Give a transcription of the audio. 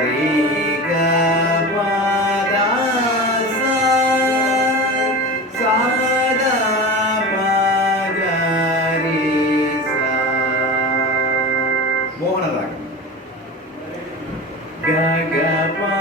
ರಿ ಗ ಪ ದ ಸ ಸ ದ ಪ ಗ ರಿ ಸ. ಮೋಹನ ರಾಗ ಗ ಗ ಪ